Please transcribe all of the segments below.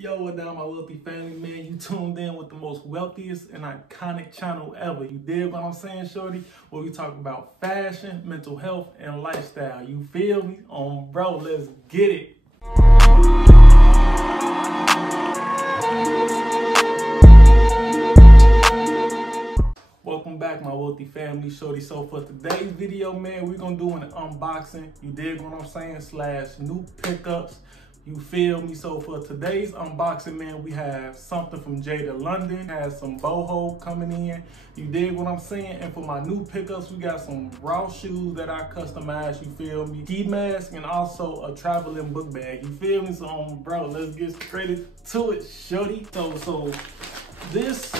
Yo, what down, my wealthy family, man? You tuned in with the most wealthiest and iconic channel ever. You dig what I'm saying, shorty? Where we talk about fashion, mental health, and lifestyle. You feel me? Bro, let's get it. Welcome back, my wealthy family, shorty. So for today's video, man, we're gonna do an unboxing. You dig what I'm saying? / new pickups. You feel me? So for today's unboxing, man, we have something from Jaded London, has some Boohoo coming in. You dig what I'm saying? And for my new pickups, we got some raw shoes that I customized, you feel me? Ski mask and also a traveling book bag, you feel me? So bro, let's get straight to it, shorty. So this,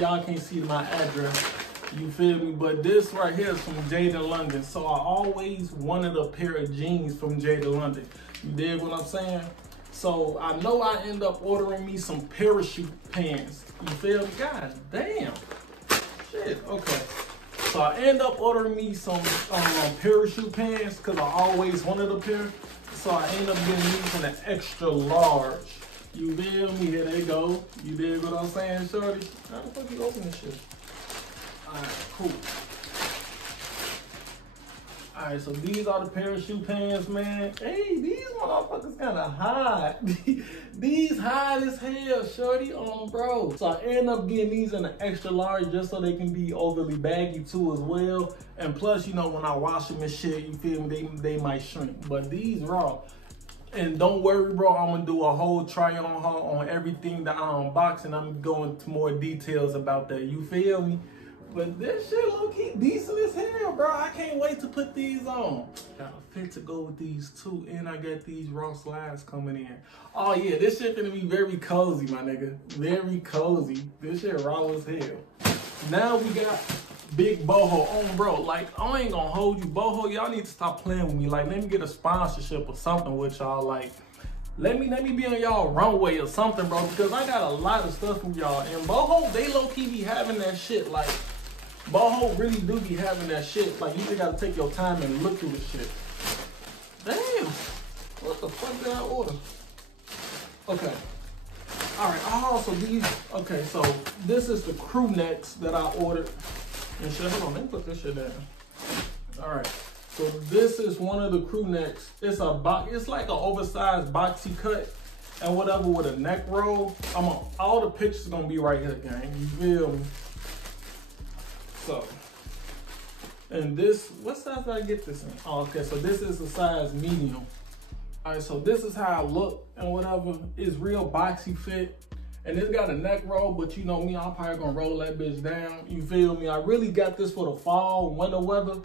y'all can't see my address, you feel me? But this right here is from Jaded London. So I always wanted a pair of jeans from Jaded London. You dig what I'm saying? So I know I end up ordering me some parachute pants. You feel me? God damn. Shit, okay. So I end up ordering me some parachute pants because I always wanted a pair. So I end up getting these in an extra large. You feel me? Here they go. You dig what I'm saying, shorty? How the fuck you open this shit? Alright, cool. Alright, so these are the parachute pants, man. Hey, these motherfuckers kind of hot. These hot as hell, shorty, bro. So I end up getting these in an extra large just so they can be overly baggy too as well. And plus, you know, when I wash them and shit, you feel me, they might shrink. But these raw. And don't worry, bro, I'm gonna do a whole try-on haul on everything that I unbox, and I'm going into more details about that, you feel me? But this shit low-key decent as hell, bro. I can't wait to put these on. Got a fit to go with these too, and I got these raw slides coming in. Oh yeah, this shit gonna be very cozy, my nigga. Very cozy. This shit raw as hell. Now we got big Boohoo on, bro. Like, I ain't gonna hold you, Boohoo. Y'all need to stop playing with me. Like, let me get a sponsorship or something with y'all. Like, let me be on y'all runway or something, bro. Because I got a lot of stuff from y'all, and Boohoo, they low-key be having that shit. Like, Boohoo really do be having that shit. Like, you just gotta take your time and look through the shit. Damn. What the fuck did I order? Okay. Alright, so these, okay, so this is the crew necks that I ordered. And shit, hold on, let me put this shit down. Alright, so this is one of the crew necks. It's like an oversized boxy cut and whatever with a neck roll. All the pictures gonna be right here, gang. You feel me? So, and this, what size did I get this in? Oh, okay, so this is a size medium. All right, so this is how I look and whatever. It's real boxy fit. And it's got a neck roll, but you know me, I'm probably gonna roll that bitch down. You feel me? I really got this for the fall, winter weather,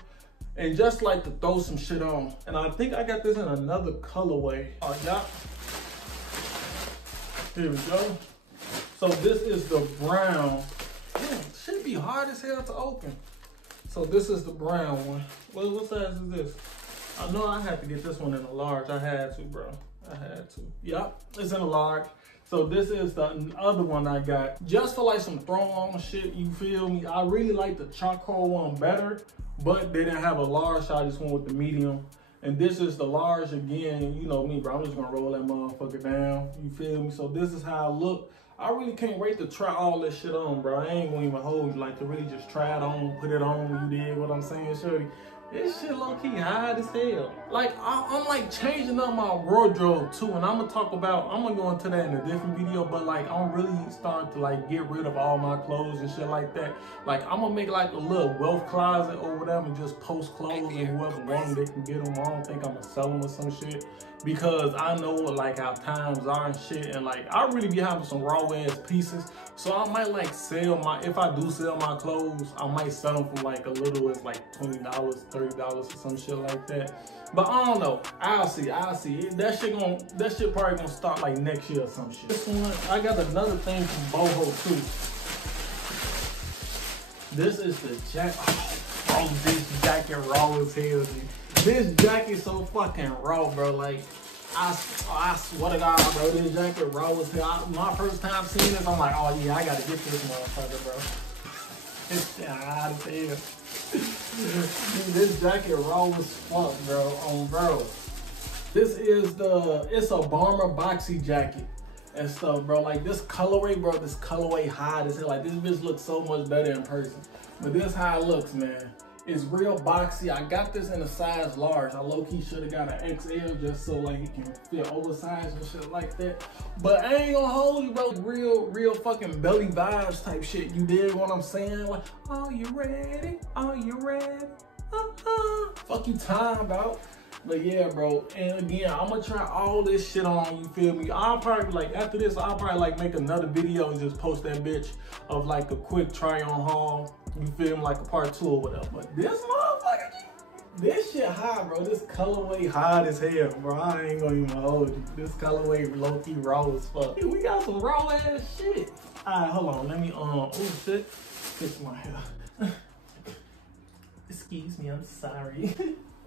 and just like to throw some shit on. And I think I got this in another colorway. Oh, yeah. Here we go. So this is the brown. Damn, should be hard as hell to open. So this is the brown one. What size is this? I know I had to get this one in a large. I had to, bro. I had to. Yep, it's in a large. So this is the other one I got. Just for like some throw-on shit, you feel me? I really like the charcoal one better, but they didn't have a large, so I just went with the medium. And this is the large again. You know me, bro. I'm just gonna roll that motherfucker down. You feel me? So this is how I look. I really can't wait to try all this shit on, bro. I ain't gonna even hold you, like, to really just try it on, put it on, you dig what I'm saying, shorty? This shit low-key hot as hell. Like, I'm like changing up my wardrobe too, and I'm gonna go into that in a different video, but like, I'm really starting to like get rid of all my clothes and shit like that. Like, I'm gonna make like a little wealth closet or whatever and just post clothes, and whoever want them, they can get them. I don't think I'm gonna sell them or some shit, because I know like how times are and shit, and like, I really be having some raw ass pieces. So I might like if I do sell my clothes, I might sell them for like a little as like $20, $30 or some shit like that. But I don't know. I'll see. That shit probably gonna start like next year or some shit. This one, I got another thing from Boohoo too. This is the jacket. Oh, this jacket raw as hell, dude. This jacket so fucking raw, bro. Like, I swear to God, bro, this jacket raw as hell. My first time seeing this, I'm like, oh yeah, I gotta get this motherfucker, bro. It's hot as hell. This jacket raw as fuck, bro. Bro. This is it's a bomber boxy jacket. and stuff, bro. Like this colorway, bro, this colorway hot as hell. Like this bitch looks so much better in person. But this how it looks, man. It's real boxy. I got this in a size large. I low-key should have got an XL just so like it can fit oversized and shit like that. But I ain't gonna hold you, bro. Real fucking belly vibes type shit. You dig what I'm saying? Like, are you ready? Are you ready? Fuck you time, about. But yeah, bro, and again, I'm gonna try all this shit on, you feel me? I'll probably, like, after this, I'll probably, like, make another video and just post that bitch of, like, a quick try-on haul, you feel me, like a part 2 or whatever. But this motherfucker, this shit hot, bro. This colorway hot as hell, bro. I ain't gonna even hold you. This colorway low-key raw as fuck. Hey, we got some raw-ass shit. All right, hold on. Let me, oh, shit. Fix my hair. Excuse me, I'm sorry.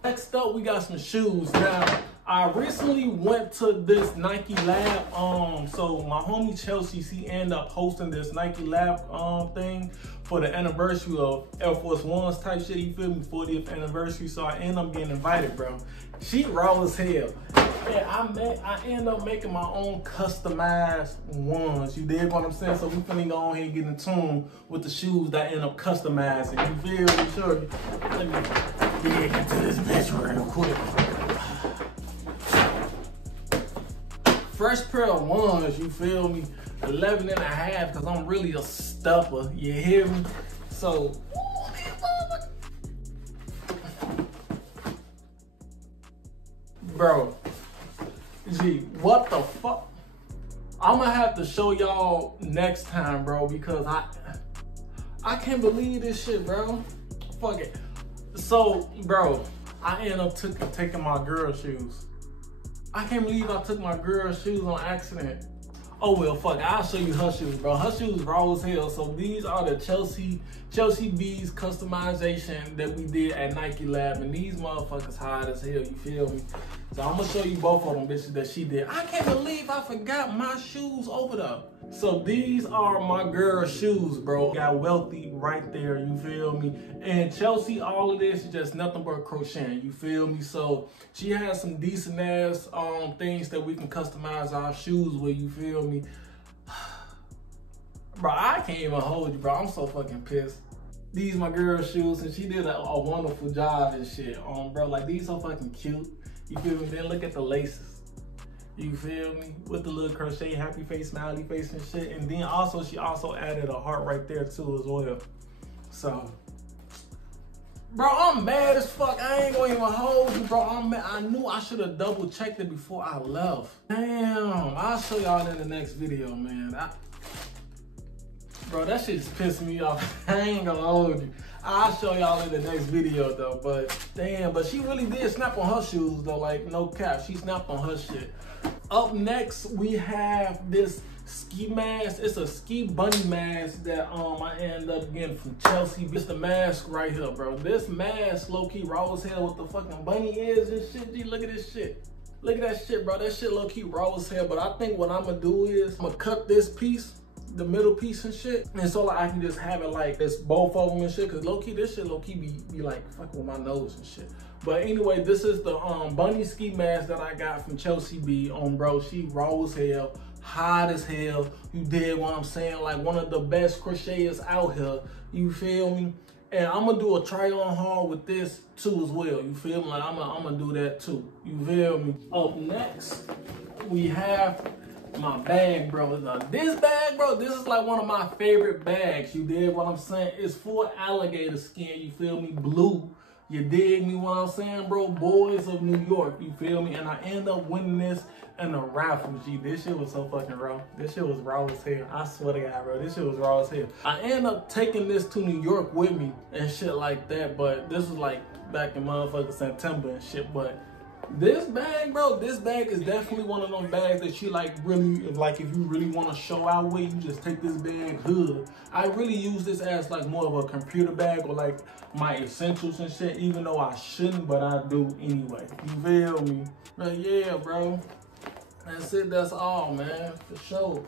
Next up, we got some shoes. Now, I recently went to this Nike Lab. So my homie Chelsea, she ended up hosting this Nike Lab thing for the anniversary of Air Force Ones type shit. You feel me? 40th anniversary. So I ended up getting invited, bro. She raw as hell. And I ended up making my own customized ones. You dig what I'm saying? So we finna go on here and get in tune with the shoes that I end up customizing. You feel me? Sure. Let me dig into this bitch real quick. Fresh pair of ones, you feel me? 11 and a half, because I'm really a stuffer. You hear me? So, bro. Gee, what the fuck? I'm gonna have to show y'all next time, bro, because I can't believe this shit, bro. Fuck it. So, bro, I ended up taking my girl shoes. I can't believe I took my girl's shoes on accident. Oh well, fuck it. I'll show you her shoes, bro. Her shoes raw as hell. So these are the Chelsea B's customization that we did at Nike Lab, and these motherfuckers hot as hell. You feel me? So I'm gonna show you both of them bitches that she did. I can't believe I forgot my shoes over there. So these are my girl's shoes, bro. Got Wealthy right there, you feel me? And Chelsea, all of this is just nothing but crocheting, you feel me? So she has some decent ass things that we can customize our shoes with, you feel me? Bro, I can't even hold you, bro. I'm so fucking pissed. These my girl's shoes, and she did a wonderful job and shit. Bro, like these so fucking cute. You feel me? Then look at the laces. You feel me? With the little crochet, happy face, smiley face and shit. And then also, she also added a heart right there too as well. So, bro, I'm mad as fuck. I ain't gonna even hold you, bro. I'm mad. I knew I should have double checked it before I left. Damn, I'll show y'all in the next video, man. Bro, that shit just pissing me off. I ain't gonna hold you. I'll show y'all in the next video though, but damn, but she really did snap on her shoes though, like no cap, she snapped on her shit. Up next, we have this ski mask. It's a ski bunny mask that I ended up getting from Chelsea. It's the mask right here, bro. This mask low-key raw as hell with the fucking bunny ears and shit. Gee, look at this shit. Look at that shit, bro. That shit low-key raw as hell, but I think what I'm gonna do is I'm gonna cut this piece, the middle piece and shit, and so like I can just have it like this, both of them and shit, cause low-key this shit low-key be like fucking with my nose and shit. But anyway, this is the bunny ski mask that I got from Chelsea B. Bro, she raw as hell, hot as hell. You dig what I'm saying? Like one of the best crocheters out here. You feel me? And I'm gonna do a try-on haul with this too as well. You feel me? Like I'm gonna do that too. You feel me? Up next, we have my bag, bro. Now, this bag, bro, this is like one of my favorite bags. You dig what I'm saying? It's full alligator skin. You feel me? Blue. You dig me what I'm saying, bro? Boys of New York, you feel me? And I end up winning this in a raffle. Gee, this shit was so fucking raw. This shit was raw as hell. I swear to God, bro. This shit was raw as hell. I end up taking this to New York with me and shit like that, but this was like back in motherfucking September and shit, but this bag, bro, this bag is definitely one of those bags that you like really, like if you really want to show out with, you just take this bag hood. I really use this as like more of a computer bag or like my essentials and shit, even though I shouldn't, but I do anyway. You feel me? But yeah, bro, that's it, that's all, man, for sure.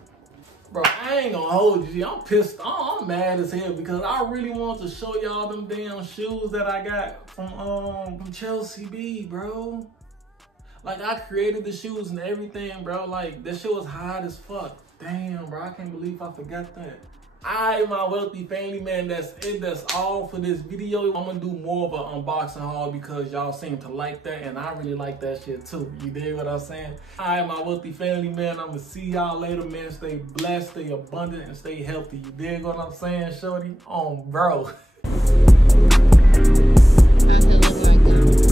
Bro, I ain't gonna hold you. I'm pissed. I'm mad as hell because I really want to show y'all them damn shoes that I got from Chelsea B, bro. Like, I created the shoes and everything, bro. Like, that shit was hot as fuck. Damn, bro, I can't believe I forgot that. Alright, my wealthy family, man, that's it. That's all for this video. I'm gonna do more of an unboxing haul because y'all seem to like that, and I really like that shit too. You dig what I'm saying? Alright, my wealthy family, man, I'm gonna see y'all later, man. Stay blessed, stay abundant, and stay healthy. You dig what I'm saying, shorty? Bro. I could look like that.